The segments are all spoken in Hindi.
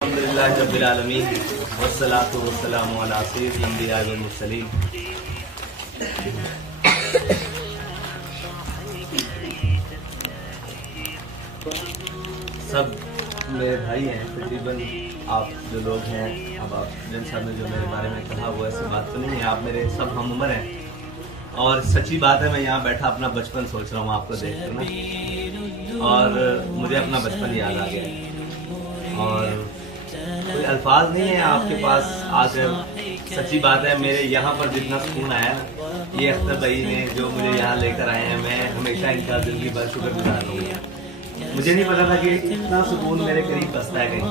अल्हम्दुलिल्लाह रब्बिल आलमीन वस्सलातु वस्सलामु अला सय्यिदिल अंबिया वल मुरसलीन। सब मेरे भाई हैं तकरीबन। आप जो लोग हैं, अब आप जन साहब ने जो मेरे बारे में कहा वो ऐसी बात तो नहीं है। आप मेरे सब हम उम्र हैं और सच्ची बात है, मैं यहाँ बैठा अपना बचपन सोच रहा हूँ आपको देख कर ना, और मुझे अपना बचपन याद आ गया और कोई अल्फाज नहीं है आपके पास आकर। सच्ची बात है, मेरे यहाँ पर जितना सुकून आया ना, ये अख्तर भाई ने जो मुझे यहाँ लेकर आए हैं, मैं हमेशा इनका जिंदगी भर शुक्रगुजार रहूँगा। मुझे नहीं पता था कि इतना सुकून मेरे करीब बसता है कहीं,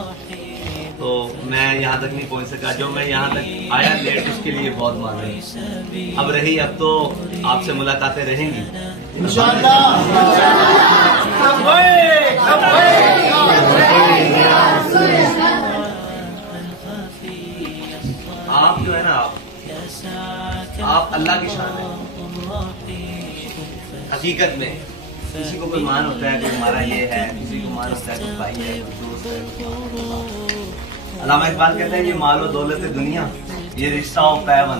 तो मैं यहाँ तक नहीं पहुँच सका। जो मैं यहाँ तक आया लेट, उसके लिए बहुत मालूम। अब रही, अब तो आपसे मुलाकातें रहेंगी इंशाअल्लाह। आप जो है ना, आप अल्लाह की शान है। हकीकत में किसी को कोई मान होता है, कोई हमारा ये है, किसी को मान होता है कोई भाई है, कोई दोस्त है। अल्लामा इकबाल कहते हैं, ये मालो दौलत दुनिया, ये रिश्ता हो पैवन,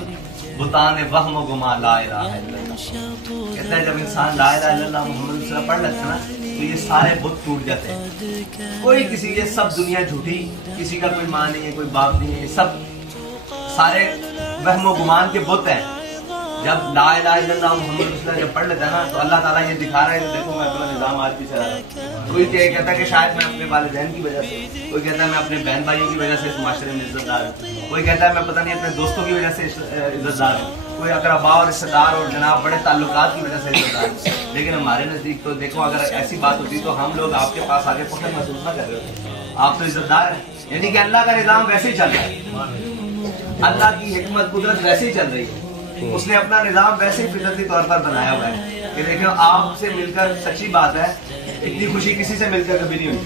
बुतान वहम गुमा ला इलाहा इल्लल्लाह। कहता है जब इंसान ला इलाहा इल्लल्लाह मुहम्मद रसूलुल्लाह पढ़ लेता है ना, तो ये सारे बुत टूट जाते हैं। कोई किसी, ये सब दुनिया झूठी, किसी का कोई मां नहीं है, कोई बाप नहीं है, सब सारे वहमो गुमान के बुत हैं। जब ला इलाहा इल्लल्लाह मुहम्मद रसूलुल्लाह जब पढ़ लेता है ना, तो अल्लाह ताला ये दिखा रहा है, देखो मैं अपना निजाम आज भी चला रहा हूँ। कोई कहता है कि शायद मैं अपने वालिदैन की वजह से, कोई कहता है मैं अपने बहन भाइयों की वजह से इस माशरे में इज्जतदार हूँ, कोई कहता है मैं पता नहीं अपने दोस्तों की वजह से इज्जतदार हूँ, कोई अकरबा और रिश्तेदार और जनाब बड़े ताल्लुकात की वजह से इज्जतदार हूँ। लेकिन हमारे नजदीक तो देखो, अगर ऐसी बात होती तो हम लोग आपके पास आगे फख्र महसूस न कर रहे होते। आप तो इज्जतदार हैं, यानी कि अल्लाह का निजाम वैसे ही चल रहा है, अल्लाह की हिकमत कुदरत वैसे ही चल रही है। उसने अपना निजाम वैसे ही फितरती तौर पर बनाया हुआ है कि देखो, आपसे मिलकर सच्ची बात है, इतनी खुशी किसी से मिलकर कभी नहीं हुई।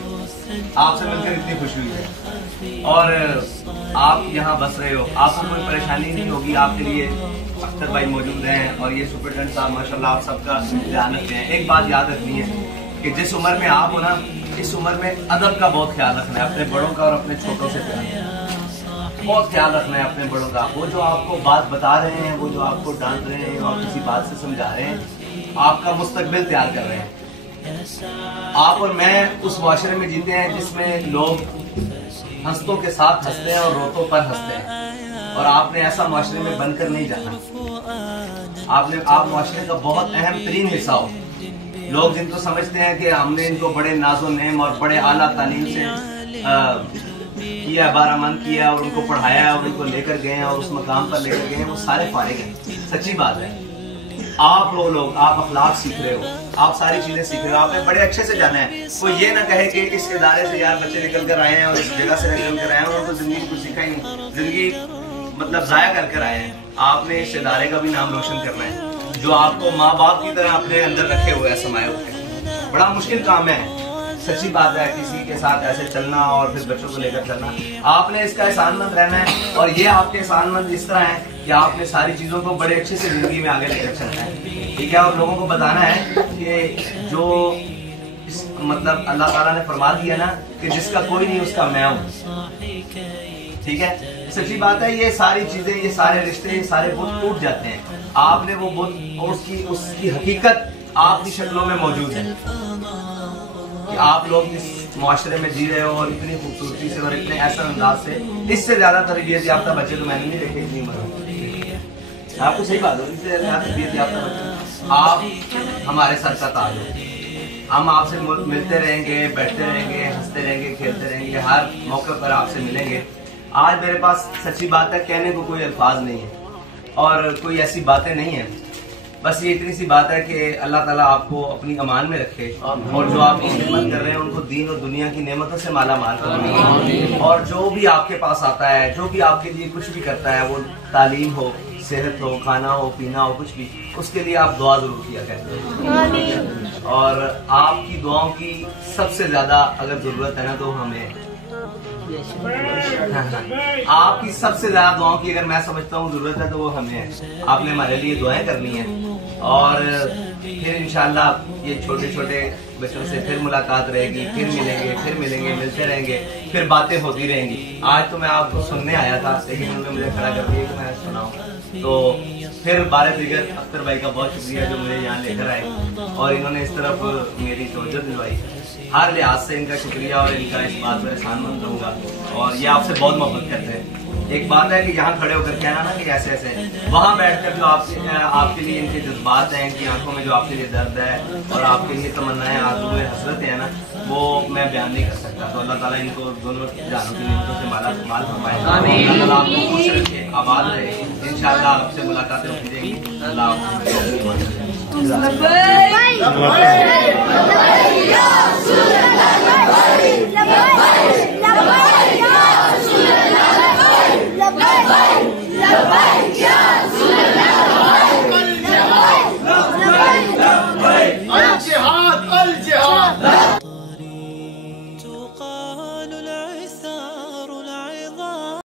आपसे मिलकर इतनी खुशी हुई है और आप यहाँ बस रहे हो, आपको कोई परेशानी नहीं होगी। आपके लिए अख्तर भाई मौजूद हैं और ये सुपरिटेंडेंट साहब माशाल्लाह आप सबका ध्यान रखते हैं। एक बात याद रखनी है कि जिस उम्र में आप हो ना, इस उम्र में अदब का बहुत ख्याल रखना है, अपने बड़ों का और अपने छोटों से बहुत ख्याल रखना है अपने बड़ों का। वो जो आपको बात बता रहे हैं, वो जो आपको डांट रहे हैं और किसी बात से समझा रहे हैं, आपका मुस्तकबिल तैयार कर रहे हैं। आप और मैं उस माशरे में जीते हैं जिसमें लोग हंसतों के साथ हंसते हैं और रोतों पर हंसते हैं, और आपने ऐसा माशरे में बनकर नहीं जाना। आप माशरे का बहुत अहम तरीन हिस्सा हो। लोग जिनको समझते हैं कि हमने इनको बड़े नाजो नेम और बड़े आला तालीम से किया, 12 मन किया और उनको पढ़ाया और उनको लेकर गए हैं और उस मकाम पर लेकर गए हैं, वो सारे फारिग हैं। सच्ची बात है, आप लोग आप अखलाक सीख रहे हो, आप सारी चीजें सीख रहे हो, आपने बड़े अच्छे से जाना है। कोई ये ना कहे कि इस इदारे से यार बच्चे निकल कर आए हैं और इस जगह से निकल कर आए हैं और उनको जिंदगी कुछ सीखा ही नहीं, जिंदगी मतलब जाया कर आए हैं। आपने इस इदारे का भी नाम रोशन करना है, जो आपको माँ बाप की तरह अपने अंदर रखे हुए है, समाये हुए। बड़ा मुश्किल काम है, सच्ची बात है, किसी के साथ ऐसे चलना और फिर बच्चों को लेकर चलना। आपने इसका एहसानमंद रहना है, और ये आपके एहसानमंद इस तरह है कि आपने सारी चीजों को बड़े अच्छे से जिंदगी में आगे लेकर चलना है, ठीक है। और लोगों को बताना है कि जो मतलब अल्लाह ताला ने फरमा दिया ना कि जिसका कोई नहीं उसका मैं हूँ, ठीक है। सच्ची बात है, ये सारी चीजें, ये सारे रिश्ते, ये सारे बुत टूट जाते हैं। आपने वो बुत और उसकी हकीकत आपकी शक्लों में मौजूद है कि आप लोग इस माशरे में जी रहे हो और इतनी खूबसूरती से और इतने ऐसा अंदाज से। इससे ज्यादा तरबियत याफ्ता बच्चे तो मैंने नहीं देखे इतनी उम्र। आपको सही बात हो, इससे ज्यादा तरबियत याफ्ता बच्चे आप हमारे सर का ताज हो। हम आपसे मिलते रहेंगे, बैठते रहेंगे, हंसते रहेंगे, खेलते रहेंगे, हर मौके पर आपसे मिलेंगे। आज मेरे पास सच्ची बात है, कहने को कोई अल्फाज नहीं है और कोई ऐसी बातें नहीं है। बस ये इतनी सी बात है कि अल्लाह ताला आपको अपनी अमान में रखे और जो आप खिदमत कर रहे हैं उनको दीन और दुनिया की नेमतों से माला माल करें। और जो भी आपके पास आता है, जो भी आपके लिए कुछ भी करता है, वो तालीम हो, सेहत हो, खाना हो, पीना हो, कुछ भी, उसके लिए आप दुआ जरूर किया करते। और आपकी दुआओं की सबसे ज्यादा अगर जरूरत है ना, तो हमें आपकी सबसे ज्यादा दुआओं की अगर मैं समझता हूँ जरूरत है, तो वो हमें है। आपने हमारे लिए दुआएं करनी है और फिर इंशाल्लाह ये छोटे छोटे बच्चों से फिर मुलाकात रहेगी, फिर मिलेंगे, मिलते रहेंगे, फिर बातें होती रहेंगी। आज तो मैं आपको सुनने आया था, लेकिन उन्होंने मुझे खड़ा कर दिया कि मैं सुनाऊं। तो फिर बारह दिगर अख्तर भाई का बहुत शुक्रिया जो मुझे यहाँ लेकर आए और इन्होंने इस तरफ मेरी तवज्जो दिलवाई। हर लिहाज से इनका शुक्रिया और इनका इस बात पर एहसानमंद रहूंगा। और ये आपसे बहुत मोहब्बत करते हैं। एक बात है कि यहाँ खड़े होकर कहना ना कि ऐसे ऐसे, वहाँ बैठकर जो आपके लिए इनके जज्बात हैं, इनकी आंखों में जो आपके लिए दर्द है और आपके लिए तमन्नाएं, आरज़ूएं, हसरतें हैं ना, वो मैं बयान नहीं कर सकता। तो अल्लाह ताला इनको दोनों जानों की नियमतों से माला माल फरमाए। अल्लाह ताला आपको खुश रखे, आबाद रहे। इंशाअल्लाह आपसे मुलाकातें होती रहेंगी। अल्लाह